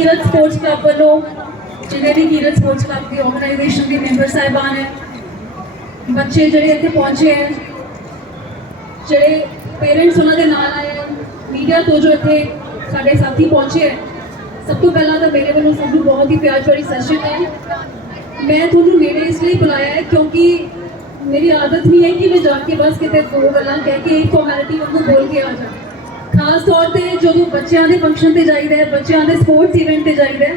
ਕੀਰਤ sports club ਵੱਲੋਂ ਜਿਵੇਂ ਵੀ ਕੀਰਤ ਸਪੋਰਟਸ ਕਲੱਬ ਦੀ ਆਰਗੇਨਾਈਜੇਸ਼ਨ ਦੇ ਮੈਂਬਰ ਸਾਹਿਬਾਨ ਹੈ, ਬੱਚੇ ਜਿਹੜੇ ਇੱਥੇ ਪਹੁੰਚੇ ਹੈ, ਜਿਹੜੇ ਪੇਰੈਂਟਸ ਉਹਨਾਂ ਦੇ ਨਾਲ ਆਏ ਹੈ ਮੀਡੀਆ ਤੋਂ ਜੋ ਇੱਥੇ ਸਾਡੇ ਸਾਥੀ ਪਹੁੰਚੇ ਹੈ, ਸਭ ਤੋਂ ਪਹਿਲਾਂ ਤਾਂ ਮੇਰੇ ਵੱਲੋਂ ਸਭ ਨੂੰ ਬਹੁਤ ਹੀ ਪਿਆਰ ਭਰੀ ਸਤਿ ਸ਼੍ਰੀ ਅਕਾਲ। ਮੈਂ ਤੁਹਾਨੂੰ ਨੇੜੇ ਇਸ ਲਈ ਬੁਲਾਇਆ ਹੈ ਕਿਉਂਕਿ ਮੇਰੀ ਆਦਤ ਨਹੀਂ ਹੈ ਕਿ ਮੈਂ ਜਾ ਕੇ ਬਸ ਕਿਤੇ ਦੋ ਗੱਲਾਂ ਕਹਿ ਕੇ ਇੱਕ ਖਾਸ ਤੌਰ ਤੇ ਜਦੋਂ ਬੱਚਿਆਂ ਦੇ ਫੰਕਸ਼ਨ ਤੇ ਜਾਈਦਾ ਹੈ, ਬੱਚਿਆਂ ਦੇ ਸਪੋਰਟਸ ਇਵੈਂਟ ਤੇ ਜਾਈਦਾ ਹੈ,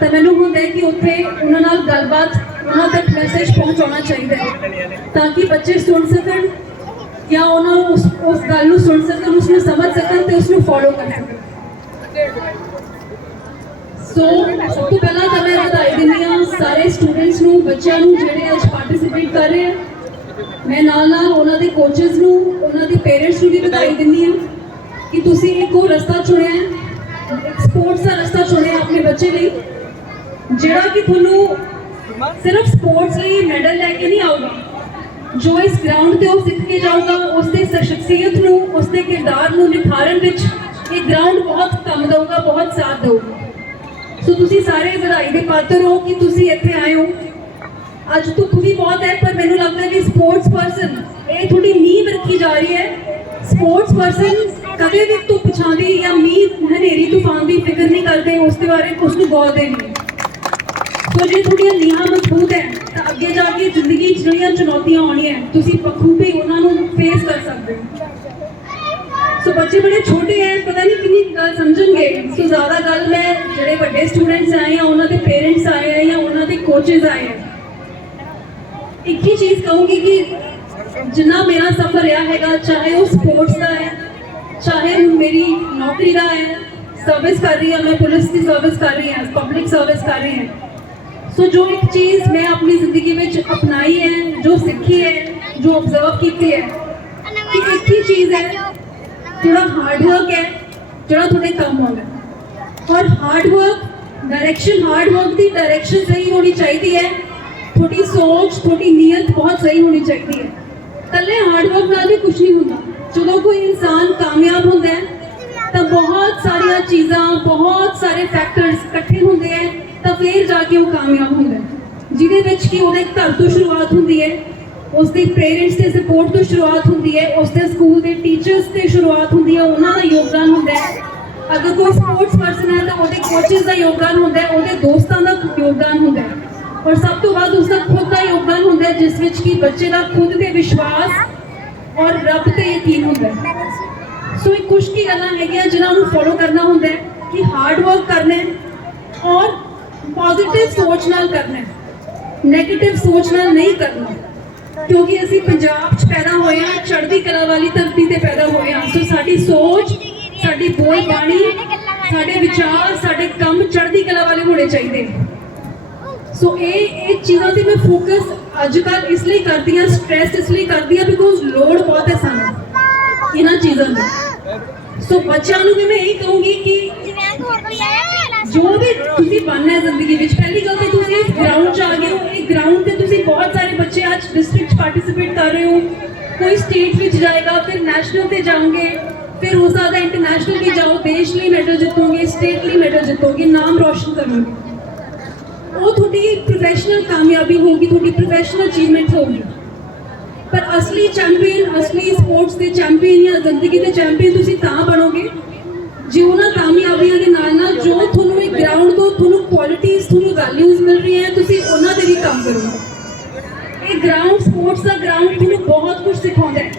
ਤਾਂ ਮੈਨੂੰ ਹੁੰਦਾ ਹੈ ਕਿ ਉੱਥੇ ਉਹਨਾਂ ਨਾਲ ਗੱਲਬਾਤ, ਉਹਨਾਂ ਤੱਕ ਮੈਸੇਜ ਪਹੁੰਚਾਉਣਾ ਚਾਹੀਦਾ ਹੈ, ਤਾਂ ਕਿ ਬੱਚੇ ਸੁਣ ਸਕਣ ਜਾਂ ਉਹਨਾਂ ਨੂੰ ਉਸ ਉਸ ਗੱਲ ਨੂੰ ਸੁਣ ਸਕਣ ਉਸ ਨੂੰ ਸਮਝ ਸਕਣ ਤੇ ਉਸ ਨੂੰ ਫੋਲੋ ਕਰ ਸਕਣ ਸੋ ਸਭ ਤੋਂ ਪਹਿਲਾਂ ਤਾਂ ਮੈਂ ਵਧਾਈ ਦਿੰਦੀ ਹਾਂ ਸਾਰੇ ਸਟੂਡੈਂਟਸ ਨੂੰ, ਬੱਚਿਆਂ ਨੂੰ ਜਿਹੜੇ ਅੱਜ ਪਾਰਟਿਸਿਪੇਟ ਕਰ ਰਹੇ ਆ। ਮੈਂ ਨਾਲ ਨਾਲ ਉਹਨਾਂ ਦੇ ਕੋਚਸ ਨੂੰ, ਉਹਨਾਂ ਦੇ ਪੇਰੈਂਟਸ ਨੂੰ ਵੀ ਵਧਾਈ ਦਿੰਦੀ ਹਾਂ। ਕਿ ਤੁਸੀਂ ਇੱਕ ਉਹ ਰਸਤਾ ਚੁਣਿਆ ਸਪੋਰਟਸ ਦਾ ਰਸਤਾ ਚੁਣਿਆ ਆਪਣੇ ਬੱਚੇ ਲਈ? ਜਿਹੜਾ ਕਿ ਤੁਹਾਨੂੰ ਸਿਰਫ ਸਪੋਰਟਸ ਲਈ ਮੈਡਲ ਲੈ ਕੇ ਨਹੀਂ ਆਊਗਾ। ਜੋ ਇਸ ਗਰਾਊਂਡ ਤੇ ਉਹ ਸਿੱਖ ਕੇ ਜਾਊਗਾ, ਉਸ ਦੇ ਸ਼ਖਸੀਅਤ ਨੂੰ, ਉਸ ਦੇ ਕਿਰਦਾਰ ਨੂੰ ਨਿਖਾਰਨ ਵਿੱਚ ਇਹ ਗਰਾਊਂਡ ਬਹੁਤ ਕੰਮ ਦਊਗਾ, ਬਹੁਤ ਸਾਥ ਦਊਗਾ। ਸੋ ਤੁਸੀਂ ਸਾਰੇ ਵਧਾਈ ਦੇ ਪਾਤਰ ਹੋ ਕਿ ਤੁਸੀਂ ਇੱਥੇ ਆਏ ਹੋ। ਅੱਜ ਧੁੱਪ ਵੀ ਬਹੁਤ ਹੈ, ਪਰ ਮੈਨੂੰ ਲੱਗਦਾ ਕਿ ਸਪੋਰਟਸ ਪਰਸਨ ਇਹ ਥੋੜੀ ਨੀਂਹ ਰੱਖੀ ਜਾ ਰਹੀ ਹੈ। ਸਪੋਰਟਸ ਪਰਸਨ ਕਦੇ ਵੀ ਧੁੱਪ ਛਾਂ ਜਾਂ ਮੀਂਹ ਹਨੇਰੀ ਤੂਫਾਨ ਦੀ ਫਿਕਰ ਨਹੀਂ ਕਰਦੇ, ਉਸ ਦੇ ਬਾਰੇ ਕੁਝ ਨੂੰ ਗੌਰਦੇ ਨਹੀਂ। ਸੋ ਜੇ ਤੁਹਾਡੀਆਂ ਨੀਹਾਂ ਮਜ਼ਬੂਤ ਹੈ, ਤਾਂ ਅੱਗੇ ਜਾ ਕੇ ਜ਼ਿੰਦਗੀ 'ਚ ਜਿਹੜੀਆਂ ਚੁਣੌਤੀਆਂ ਆਉਣੀਆਂ ਤੁਸੀਂ ਪਖੂਬੀ ਉਹਨਾਂ ਨੂੰ ਫੇਸ ਕਰ ਸਕਦੇ ਹੋ। ਸੋ ਬੱਚੇ ਬੜੇ ਛੋਟੇ ਹੈ ਪਤਾ ਨਹੀਂ ਕਿੰਨੀ ਗੱਲ ਸਮਝਣਗੇ। ਸੋ ਜ਼ਿਆਦਾ ਗੱਲ ਮੈਂ ਜਿਹੜੇ ਵੱਡੇ ਸਟੂਡੈਂਟਸ ਆਏ ਆ, ਉਹਨਾਂ ਦੇ ਪੇਰੈਂਟਸ ਆਏ ਆ ਜਾਂ ਉਹਨਾਂ ਦੇ ਕੋਚਸ ਆਏ ਆ, ਇੱਕ ਹੀ ਚੀਜ਼ ਕਹੂੰਗੀ ਕਿ ਜਿੰਨਾ ਮੇਰਾ ਸਫ਼ਰ ਰਿਹਾ ਹੈਗਾ, ਚਾਹੇ ਉਹ ਸਪੋਰਟਸ ਦਾ ਹੈ ਚਾਹੇ ਹੁਣ ਮੇਰੀ ਨੌਕਰੀ ਦਾ ਹੈ ਸਰਵਿਸ ਕਰ ਰਹੀ ਹਾਂ ਮੈਂ ਪੁਲਿਸ ਦੀ ਸਰਵਿਸ ਕਰ ਰਹੀ ਹਾਂ ਪਬਲਿਕ ਸਰਵਿਸ ਕਰ ਰਹੀ ਹਾਂ ਸੋ ਜੋ ਇੱਕ ਚੀਜ਼ ਮੈਂ ਆਪਣੀ ਜ਼ਿੰਦਗੀ ਵਿੱਚ ਅਪਣਾਈ ਹੈ ਜੋ ਸਿੱਖੀ ਹੈ ਜੋ ਆਬਜ਼ਰਵ ਕੀਤੀ ਹੈ ਕਿ ਇੱਕ ਹੀ ਚੀਜ਼ ਹੈ ਥੋੜਾ ਹਾਰਡ ਵਰਕ ਹੈ ਜਿਹੜਾ ਤੁਹਾਡੇ ਕੰਮ ਆਉਂਦਾ ਹੈ। ਔਰ hard work direction hard work ਦੀ ਡਾਇਰੈਕਸ਼ਨ ਸਹੀ ਹੋਣੀ ਚਾਹੀਦੀ ਹੈ ਤੁਹਾਡੀ ਸੋਚ ਤੁਹਾਡੀ ਨੀਅਤ ਬਹੁਤ ਸਹੀ ਹੋਣੀ ਚਾਹੀਦੀ ਹੈ ਕੱਲੇ ਹਾਰਡ ਵਰਕ ਜਦੋਂ ਕੋਈ ਇਨਸਾਨ ਕਾਮਯਾਬ ਹੁੰਦਾ ਹੈ, ਤਾਂ ਬਹੁਤ ਸਾਰੀਆਂ ਚੀਜ਼ਾਂ, ਬਹੁਤ ਸਾਰੇ ਫੈਕਟਰਸ ਇਕੱਠੇ ਹੁੰਦੇ ਹੈ, ਤਾਂ ਫਿਰ ਜਾ ਕੇ ਉਹ ਕਾਮਯਾਬ ਹੁੰਦਾ ਜਿਹਦੇ ਵਿੱਚ ਕਿ ਉਹਦੇ ਘਰ ਤੋਂ ਸ਼ੁਰੂਆਤ ਹੁੰਦੀ ਹੈ, ਉਸਦੇ ਪੇਰੈਂਟਸ ਦੇ ਸਪੋਰਟ ਤੋਂ ਸ਼ੁਰੂਆਤ ਹੁੰਦੀ ਹੈ, ਉਸਦੇ ਸਕੂਲ ਦੇ ਟੀਚਰਸ ਤੇ ਸ਼ੁਰੂਆਤ ਹੁੰਦੀ ਹੈ, ਉਹਨਾਂ ਦਾ ਯੋਗਦਾਨ ਹੁੰਦਾ ਹੈ। ਅਗਰ ਕੋਈ ਸਪੋਰਟਸ ਪਰਸਨ ਹੈ, ਤਾਂ ਉਹਦੇ ਕੋਚਸ ਦਾ ਯੋਗਦਾਨ ਹੁੰਦਾ ਹੈ, ਉਹਦੇ ਦੋਸਤਾਂ ਦਾ ਯੋਗਦਾਨ ਹੁੰਦਾ ਹੈ। ਔਰ ਸਭ ਤੋਂ ਵੱਧ ਉਸਦਾ ਖੁਦ ਦਾ ਯੋਗਦਾਨ ਹੁੰਦਾ ਹੈ, ਜਿਸ ਵਿੱਚ ਕਿ ਬੱਚੇ ਦਾ ਖੁਦ ਤੇ ਔਰ ਰੱਬ ਤੇ ਯਕੀਨ ਹੁੰਦਾ ਸੋ ਇਹ ਕੁਝ ਕੀ ਗੱਲਾਂ ਹੈਗੀਆਂ ਜਿਨ੍ਹਾਂ ਨੂੰ ਫੋਲੋ ਕਰਨਾ ਹੁੰਦਾ ਹੈ ਕਿ ਹਾਰਡ ਵਰਕ ਕਰਨਾ ਹੈ ਔਰ ਪੋਜ਼ਿਟਿਵ ਸੋਚ ਨਾਲ ਕਰਨਾ ਹੈ। 네ਗੇਟਿਵ ਸੋਚ ਨਾਲ ਨਹੀਂ ਕਰਨਾ। ਕਿਉਂਕਿ ਅਸੀਂ ਪੰਜਾਬ 'ਚ ਪੈਦਾ ਹੋਏ ਹਾਂ, ਚੜ੍ਹਦੀ ਕਲਾ ਵਾਲੀ ਧਰਤੀ ਤੇ ਪੈਦਾ ਹੋਏ ਹਾਂ। ਸੋ ਸਾਡੀ ਸੋਚ, ਸਾਡੀ ਬੋਲ ਬਾਣੀ ਸਾਡੇ ਵਿਚਾਰ, ਸਾਡੇ ਕੰਮ ਚੜ੍ਹਦੀ ਕਲਾ ਵਾਲੇ ਹੋਣੇ ਚਾਹੀਦੇ ਸੋ ਇਹ ਇਹ ਚੀਜ਼ਾਂ ਤੇ ਮੈਂ ਫੋਕਸ ਅੱਜ ਕੱਲ ਇਸ ਲਈ ਕਰਦੀ ਹਾਂ ਸਟ੍ਰੈਸ ਇਸ ਲਈ ਕਰਦੀ ਹਾਂ ਬਿਕੋਜ਼ ਲੋਡ ਬਹੁਤ ਹੈ ਸਾਨੂੰ ਇਹਨਾਂ ਚੀਜ਼ਾਂ ਦਾ। ਸੋ ਬੱਚਿਆਂ ਨੂੰ ਵੀ ਮੈਂ ਇਹ ਕਹੂੰਗੀ ਕਿ ਜੋ ਵੀ ਤੁਸੀਂ ਬਣਨਾ ਹੈ ਜ਼ਿੰਦਗੀ ਵਿੱਚ, ਪਹਿਲੀ ਗੱਲ ਤੇ ਤੁਸੀਂ ਇਸ ਗਰਾਊਂਡ 'ਚ ਆ ਗਏ ਹੋ। ਇਹ ਗਰਾਊਂਡ ਤੇ ਤੁਸੀਂ ਬਹੁਤ ਸਾਰੇ ਬੱਚੇ ਅੱਜ ਡਿਸਟ੍ਰਿਕਟ ਪਾਰਟਿਸਿਪੇਟ ਕਰ ਰਹੇ ਹੋ। ਕੋਈ ਸਟੇਟ ਵਿੱਚ ਜਾਏਗਾ, ਫਿਰ ਨੈਸ਼ਨਲ ਤੇ ਜਾਓਗੇ, ਫਿਰ ਉਸ ਦਾ ਇੰਟਰਨੈਸ਼ਨਲ ਵੀ ਜਾਓ, ਦੇਸ਼ ਲਈ ਮੈਡਲ ਜਿੱਤੋਗੇ ਸਟੇਟ ਲਈ ਮੈਡਲ ਜਿੱਤੋਗੇ, ਨਾਮ ਰੋਸ਼ਨ ਕਰੋਗੇ। ਉਹ ਤੁਹਾਡੀ ਪ੍ਰੋਫੈਸ਼ਨਲ ਕਾਮਯਾਬੀ ਹੋਊਗੀ, ਤੁਹਾਡੀ ਪ੍ਰੋਫੈਸ਼ਨਲ ਅਚੀਵਮੈਂਟ ਹੋਗੀ ਪਰ ਅਸਲੀ ਚੈਂਪੀਅਨ ਅਸਲੀ ਸਪੋਰਟਸ ਦੇ ਚੈਂਪੀਅਨ ਜਾਂ ਜ਼ਿੰਦਗੀ ਦੇ ਚੈਂਪੀਅਨ ਤੁਸੀਂ ਤਾਂ ਬਣੋਗੇ, ਜੇ ਉਹਨਾਂ ਕਾਮਯਾਬੀਆਂ ਦੇ ਨਾਲ ਨਾਲ ਜੋ ਤੁਹਾਨੂੰ ਇਹ ਗਰਾਊਂਡ ਤੋਂ ਤੁਹਾਨੂੰ ਕੁਆਲਿਟੀਆਂ ਤੁਹਾਨੂੰ ਵੈਲਿਊਜ਼ ਮਿਲ ਰਹੀਆਂ ਤੁਸੀਂ ਉਹਨਾਂ ਤੇ ਵੀ ਕੰਮ ਕਰੋ ਇਹ ਗਰਾਊਂਡ ਸਪੋਰਟਸ ਦਾ ਗਰਾਊਂਡ ਤੁਹਾਨੂੰ ਬਹੁਤ ਕੁਝ ਸਿਖਾਉਂਦਾ ਹੈ।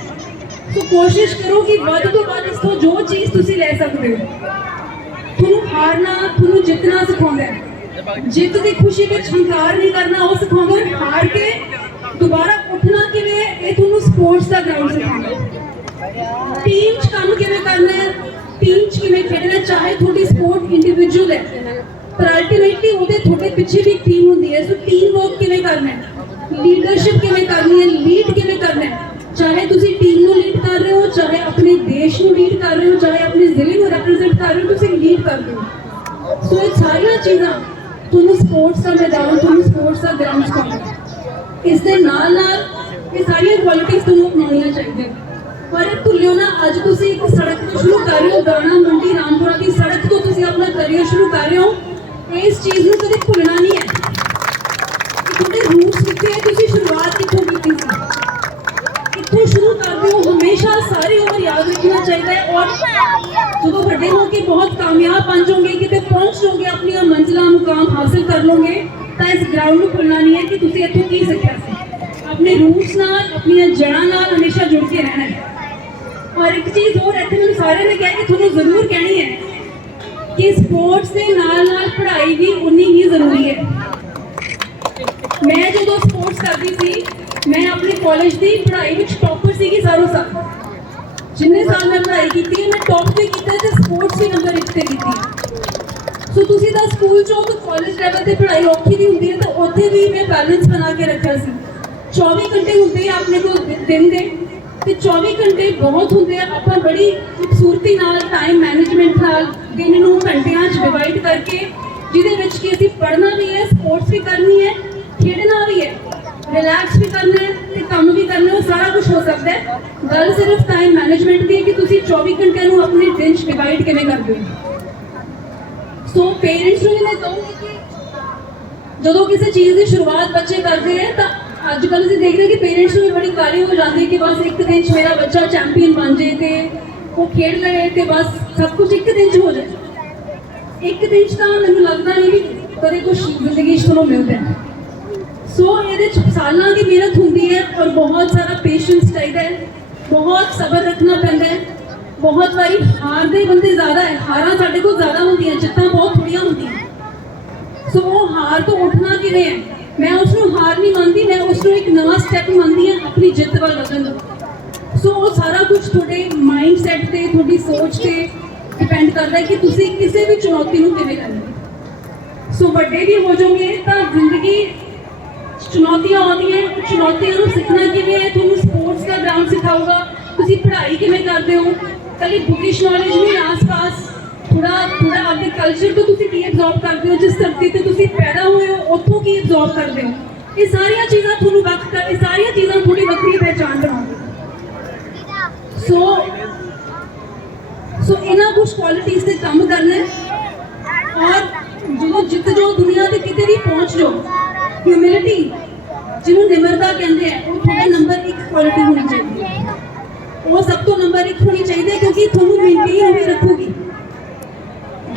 ਸੋ ਕੋਸ਼ਿਸ਼ ਕਰੋ ਕਿ ਵੱਧ ਤੋਂ ਵੱਧ ਇਸ ਤੋਂ ਜੋ ਚੀਜ਼ ਤੁਸੀਂ ਲੈ ਸਕਦੇ ਹੋ, ਤੁਹਾਨੂੰ ਹਾਰਨਾ, ਤੁਹਾਨੂੰ ਜਿੱਤਣਾ ਸਿਖਾਉਂਦਾ ਹੈ। ਜਿੱਤ ਦੀ ਖੁਸ਼ੀ ਵਿੱਚ ਹੰਕਾਰ ਨਹੀਂ ਕਰਨਾ ਉਹ ਸਿਖਾਉਂਦਾ ਹੈ ਹਾਰ ਕੇ ਦੁਬਾਰਾ ਉੱਠਣਾ ਕਿਵੇਂ ਹੈ, ਇਹ ਤੁਹਾਨੂੰ ਸਪੋਰਟਸ ਦਾ ਗਰਾਊਂਡ ਸਿਖਾਉਂਦਾ। ਹੈ ਟੀਮ 'ਚ ਕੰਮ ਕਿਵੇਂ ਕਰਨਾ ਹੈ ਟੀਮ 'ਚ ਕਿਵੇਂ ਖੇਡਣਾ ਹੈ, ਚਾਹੇ ਤੁਹਾਡੀ ਸਪੋਰਟ ਇੰਡੀਵਿਜੂਅਲ ਹੈ ਪਰ ਅਲਟੀਮੇਟਲੀ ਉਹਦੇ ਤੁਹਾਡੇ ਪਿੱਛੇ ਵੀ ਇੱਕ ਟੀਮ ਹੁੰਦੀ ਹੈ। ਸੋ ਟੀਮ ਵਰਕ ਕਿਵੇਂ ਕਰਨਾ ਹੈ ਲੀਡਰਸ਼ਿਪ ਕਿਵੇਂ ਕਰਨੀ ਹੈ ਲੀਡ ਕਿਵੇਂ ਕਰਨਾ ਹੈ ਚਾਹੇ ਤੁਸੀਂ ਟੀਮ ਨੂੰ ਲੀਡ ਕਰ ਰਹੇ ਹੋ ਚਾਹੇ ਆਪਣੇ ਦੇਸ਼ ਨੂੰ ਲੀਡ ਕਰ ਰਹੇ ਹੋ ਚਾਹੇ ਆਪਣੇ ਜ਼ਿਲ੍ਹੇ ਨੂੰ ਰਿਪਰੈਜ਼ੈਂਟ ਕਰ ਰਹੇ ਹੋ ਤੁਸੀਂ ਲੀਡ ਕਰ ਰਹੇ ਹੋ। ਸੋ ਇਹ ਸਾਰੀਆਂ ਚੀਜ਼ਾਂ ਤੁਹਾਨੂੰ ਸਪੋਰਟਸ ਦਾ ਮੈਦਾਨ ਤੁਹਾਨੂੰ ਸਪੋਰਟਸ ਦਾ ਗਰਾਊਂਡ ਸਿਖਾਉਂਦਾ ਇਸ ਦੇ ਨਾਲ ਨਾਲ ਇਹ ਸਾਰੀਆਂ ਕੁਆਲਿਟੀਆਂ ਤੁਹਾਨੂੰ ਅਪਣਾਉਣੀਆਂ ਚਾਹੀਦੀਆਂ ਪਰ ਇਹ ਭੁੱਲਿਓ ਨਾ ਅੱਜ ਤੁਸੀਂ ਇੱਕ ਸੜਕ ਤੋਂ ਸ਼ੁਰੂ ਕਰ ਰਹੇ ਹੋ ਦਾਣਾ ਮੰਡੀ ਰਾਮਪੁਰਾ ਦੀ ਸੜਕ ਤੋਂ ਤੁਸੀਂ ਆਪਣਾ ਕਰੀਅਰ ਸ਼ੁਰੂ ਕਰ ਰਹੇ ਹੋ ਇਸ ਚੀਜ਼ ਨੂੰ ਕਦੇ ਭੁੱਲਣਾ ਨਹੀਂ ਹੈ ਕਿ ਤੁਹਾਡੇ ਰੂਟਸ ਕਿੱਥੇ ਹੈ ਤੁਸੀਂ ਸ਼ੁਰੂਆਤ ਕਿੱਥੋਂ ਕੀਤੀ ਸੀ ਕਿੱਥੋਂ ਸ਼ੁਰੂ ਕਰਦੇ ਹੋ ਹਮੇਸ਼ਾ ਸਾਰੀ ਉਮਰ ਯਾਦ ਰੱਖਣਾ ਚਾਹੀਦਾ ਹੈ ਔਰ ਜਦੋਂ ਵੱਡੇ ਹੋ ਕੇ ਬਹੁਤ ਕਾਮਯਾਬ ਬਣ ਜਾਓਗੇ ਕਿਤੇ ਪਹੁੰਚ ਜਾਓਗੇ ਆਪਣੀਆਂ ਮੰਜ਼ਿਲਾਂ ਮੁਕਾਮ ਹਾਸਲ ਕਰ ਲਓਗੇ ਤਾਂ ਇਸ ਗਰਾਊਂਡ ਨੂੰ ਭੁੱਲਣਾ ਨਹੀਂ ਹੈ ਕਿ ਤੁਸੀਂ ਇੱਥੋਂ ਕੀ ਸਿੱਖਿਆ ਸੀ ਆਪਣੇ ਰੂਟਸ ਨਾਲ ਆਪਣੀਆਂ ਜੜ੍ਹਾਂ ਨਾਲ ਹਮੇਸ਼ਾ ਜੁੜ ਕੇ ਰਹਿਣਾ ਹੈ ਔਰ ਇੱਕ ਚੀਜ਼ ਹੋਰ ਇੱਥੇ ਮੈਨੂੰ ਸਾਰਿਆਂ ਨੇ ਕਿਹਾ ਕਿ ਤੁਹਾਨੂੰ ਜ਼ਰੂਰ ਕਹਿਣੀ ਹੈ ਕਿ ਸਪੋਰਟਸ ਦੇ ਨਾਲ ਨਾਲ ਪੜ੍ਹਾਈ ਵੀ ਉਨੀ ਹੀ ਜ਼ਰੂਰੀ ਹੈ ਮੈਂ ਜਦੋਂ ਸਪੋਰਟਸ ਕਰਦੀ ਸੀ ਮੈਂ ਆਪਣੇ ਕਾਲਜ ਦੀ ਪੜ੍ਹਾਈ ਵਿੱਚ ਟੌਪਰ ਸੀਗੀ ਸਾਰੋ ਸਾਲ ਜਿੰਨੇ ਸਾਲ ਮੈਂ ਪੜ੍ਹਾਈ ਕੀਤੀ ਹੈ ਮੈਂ ਟੌਪ ਵੀ ਕੀਤਾ ਤੇ ਸਪੋਰਟਸ ਵੀ ਨੰਬਰ 1 ਤੇ ਕੀਤੀ ਸੋ ਤੁਸੀਂ ਤਾਂ ਸਕੂਲ ਚੋਂ ਤਾਂ ਕਾਲਜ ਲੈਵਲ ਤੇ ਪੜ੍ਹਾਈ ਔਖੀ ਵੀ ਹੁੰਦੀ ਹੈ, ਤਾਂ ਉੱਥੇ ਵੀ ਮੈਂ ਬੈਲੈਂਸ ਬਣਾ ਕੇ ਰੱਖਿਆ ਸੀ। 24 ਘੰਟੇ ਹੁੰਦੇ ਆ ਆਪਣੇ ਕੋਲ ਦਿਨ ਦੇ, ਤੇ 24 ਘੰਟੇ ਬਹੁਤ ਹੁੰਦੇ ਆ। ਆਪਾਂ ਬੜੀ ਖੂਬਸੂਰਤੀ ਨਾਲ ਟਾਈਮ ਮੈਨੇਜਮੈਂਟ ਨਾਲ ਦਿਨ ਨੂੰ ਘੰਟਿਆਂ 'ਚ ਡਿਵਾਈਡ ਕਰਕੇ, ਜਿਹਦੇ ਵਿੱਚ ਕਿ ਅਸੀਂ ਪੜ੍ਹਨਾ ਵੀ ਹੈ ਸਪੋਰਟਸ ਵੀ ਕਰਨੀ ਹੈ, ਖੇਡਣਾ ਵੀ ਹੈ ਰਿਲੈਕਸ ਵੀ ਕਰਨਾ ਹੈ, ਤੇ ਕੰਮ ਵੀ ਕਰਨਾ ਹੈ, ਸਾਰਾ ਕੁਝ ਹੋ ਸਕਦਾ ਹੈ। ਗੱਲ ਸਿਰਫ ਟਾਈਮ ਮੈਨੇਜਮੈਂਟ ਦੀ ਹੈ ਕਿ ਤੁਸੀਂ 24 ਘੰਟਿਆਂ ਨੂੰ ਆਪਣੇ ਦਿਨ 'ਚ ਡਿਵਾਈਡ ਕਿਵੇਂ ਕਰਦੇ ਹੋ? ਸੋ ਪੇਰੈਂਟਸ ਨੂੰ ਵੀ ਮੈਂ ਕਹੂੰਗੀ ਕਿ ਜਦੋਂ ਕਿਸੇ ਚੀਜ਼ ਦੀ ਸ਼ੁਰੂਆਤ ਬੱਚੇ ਕਰਦੇ ਹੈ ਤਾਂ ਅੱਜ ਕੱਲ੍ਹ ਅਸੀਂ ਦੇਖਦੇ ਹਾਂ ਕਿ ਪੇਰੈਂਟਸ ਨੂੰ ਵੀ ਬੜੀ ਕਾਲੀ ਹੋ ਜਾਂਦੀ ਹੈ ਕਿ ਬਸ ਇੱਕ ਦਿਨ 'ਚ ਮੇਰਾ ਬੱਚਾ ਚੈਂਪੀਅਨ ਬਣ ਜੇ ਤੇ ਉਹ ਖੇਡ ਲਏ ਤੇ ਬਸ ਸਭ ਕੁਝ ਇੱਕ ਦਿਨ 'ਚ ਹੋ ਜਾਏ। ਇੱਕ ਦਿਨ 'ਚ ਤਾਂ ਮੈਨੂੰ ਲੱਗਦਾ ਨਹੀਂ ਵੀ ਕਦੇ ਕੁਝ ਜ਼ਿੰਦਗੀ 'ਚ ਤੁਹਾਨੂੰ ਮਿਲਦਾ ਹੈ। ਸੋ ਇਹਦੇ 'ਚ ਸਾਲਾਂ ਦੀ ਮਿਹਨਤ ਹੁੰਦੀ ਹੈ ਔਰ ਬਹੁਤ ਸਾਰਾ ਪੇਸ਼ੈਂਸ ਚਾਹੀਦਾ ਹੈ। ਬਹੁਤ ਸਬਰ ਰੱਖਣਾ ਪੈਂਦਾ ਹੈ। ਬਹੁਤ ਵਾਰੀ ਹਾਰ ਦੇ ਬੰਦੇ ਜ਼ਿਆਦਾ ਹੈ, ਹਾਰਾਂ ਸਾਡੇ ਕੋਲ ਜ਼ਿਆਦਾ ਹੁੰਦੀਆਂ ਜਿੱਤਾਂ ਬਹੁਤ ਥੋੜੀਆਂ ਹੁੰਦੀਆਂ ਸੋ ਉਹ ਹਾਰ ਤੋਂ ਉੱਠਣਾ ਹੈ ਮੈਂ ਉਸ ਨੂੰ ਹਾਰ ਨਹੀਂ ਮੰਨਦੀ, ਮੈਂ ਉਸ ਨੂੰ ਇੱਕ ਨਵਾਂ ਸਟੈਪ ਮੰਨਦੀ ਹਾਂ ਆਪਣੀ ਜਿੱਤ ਵੱਲ ਵਧਣ ਦਾ। ਸੋ ਉਹ ਸਾਰਾ ਕੁਝ ਤੁਹਾਡੇ ਮਾਈਂਡ ਸੈਟ ਤੇ, ਤੁਹਾਡੀ ਸੋਚ ਤੇ ਡਿਪੈਂਡ ਕਰਦਾ ਹੈ ਕਿ ਤੁਸੀਂ ਕਿਸੇ ਵੀ ਚੁਣੌਤੀ ਨੂੰ ਕਿਵੇਂ ਕਰਨਾ ਸੋ ਵੱਡੇ ਵੀ ਹੋ ਜਾਓਗੇ ਤਾਂ ਜ਼ਿੰਦਗੀ ਚੁਣੌਤੀਆਂ ਆਉਂਦੀਆਂ, ਚੁਣੌਤੀਆਂ ਨੂੰ ਸਿੱਖਣਾ ਕਿਵੇਂ ਹੈ? ਤੁਹਾਨੂੰ ਸਪੋਰਟਸ ਦਾ ਗਰਾਊਂਡ ਸਿਖਾਊਗਾ। ਤੁਸੀਂ ਪੜ੍ਹਾਈ ਕਿਵੇਂ ਕਰਦੇ ਹੋ? ਕੱਲੀ ਬੁਕਿਸ਼ ਨੌਲੇਜ ਨਹੀਂ, ਆਸ-ਪਾਸ ਥੋੜਾ ਥੋੜਾ ਆਪਣੇ ਕਲਚਰ ਤੋਂ ਤੁਸੀਂ ਕੀ ਐਬਜ਼ੌਰਬ ਕਰਦੇ ਹੋ? ਜਿਸ ਧਰਤੀ ਤੇ ਉੱਥੋਂ ਕੀ ਐਬਜ਼ੌਰਬ ਕਰਦੇ ਹੋ। ਇਹ ਸਾਰੀਆਂ ਚੀਜ਼ਾਂ ਤੁਹਾਨੂੰ ਵੱਖ ਕਰ ਇਹ ਸਾਰੀਆਂ ਚੀਜ਼ਾਂ ਤੁਹਾਡੀ ਵੱਖਰੀ ਪਹਿਚਾਣ ਬਣਾਉਂਦੀਆਂ ਸੋ ਸੋ ਇਹਨਾਂ ਕੁਝ ਕੁਆਲਿਟੀਆਂ ਤੇ ਕੰਮ ਕਰਨਾ ਹੈ। ਔਰ ਜਦੋਂ ਜਿੱਤ ਜੋ ਦੁਨੀਆ ਦੇ ਕਿਤੇ ਵੀ ਪਹੁੰਚ ਜਾਓ ਹਿਊਮਿਲਿਟੀ ਜਿਹਨੂੰ ਨਿਮਰਤਾ ਕਹਿੰਦੇ ਆ, ਉਹ ਤੁਹਾਡਾ ਨੰਬਰ 1 ਕੁਆਲਿਟੀ ਹੋਣੀ ਚਾਹੀਦੀ ਹੈ। ਉਹ ਸਭ ਤੋਂ ਨੰਬਰ 1 ਹੋਣੀ ਚਾਹੀਦੀ ਹੈ ਕਿਉਂਕਿ ਤੁਹਾਨੂੰ ਮੇਨਟੇਨ ਹੋਏ ਰੱਖੂਗੀ।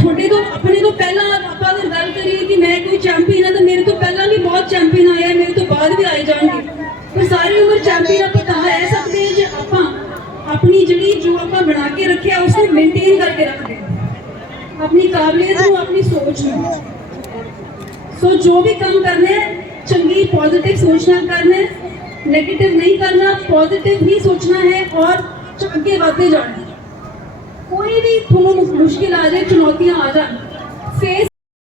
ਤੁਹਾਡੇ ਤੋਂ ਆਪਣੇ ਤੋਂ ਪਹਿਲਾਂ ਆਪਾਂ ਅਗਰ ਗੱਲ ਕਰੀਏ ਕਿ ਮੈਂ ਕੋਈ ਚੈਂਪੀਅਨ ਹਾਂ ਤਾਂ ਮੇਰੇ ਤੋਂ ਪਹਿਲਾਂ ਵੀ ਬਹੁਤ ਚੈਂਪੀਅਨ ਆਏ ਆ ਮੇਰੇ ਤੋਂ ਬਾਅਦ ਵੀ ਆਏ ਜਾਣਗੇ ਪਰ ਸਾਰੀ ਉਮਰ ਚੈਂਪੀਅਨ ਆਪਾਂ ਤਾਂ ਰਹਿ ਸਕਦੇ ਹਾਂ ਜੇ ਆਪਾਂ ਆਪਣੀ ਜਿਹੜੀ ਜੋ ਆਪਾਂ ਬਣਾ ਕੇ ਰੱਖਿਆ ਉਸ ਨੂੰ ਮੇਨਟੇਨ ਕਰਕੇ ਰੱਖਦੇ ਹਾਂ ਆਪਣੀ ਕਾਬਲੀਅਤ ਨੂੰ ਆਪਣੀ ਸੋਚ ਨੂੰ ਸੋ ਜੋ ਵੀ ਕੰਮ ਕਰਨਾ ਹੈ ਚੰਗੀ ਪੋਜ਼ਿਟਿਵ ਸੋਚ ਨਾਲ ਕਰਨਾ ਹੈ 네ਗੇਟਿਵ ਨਹੀਂ ਕਰਨਾ ਪੋਜ਼ਿਟਿਵ ਹੀ ਸੋਚਣਾ ਹੈ ਔਰ ਚ- ਅੱਗੇ ਵਧਦੇ ਜਾਣਾ ਹੈ ਕੋਈ ਵੀ ਤੁਹਾਨੂੰ ਮੁ- ਮੁਸ਼ਕਿਲ ਆ ਜਾਏ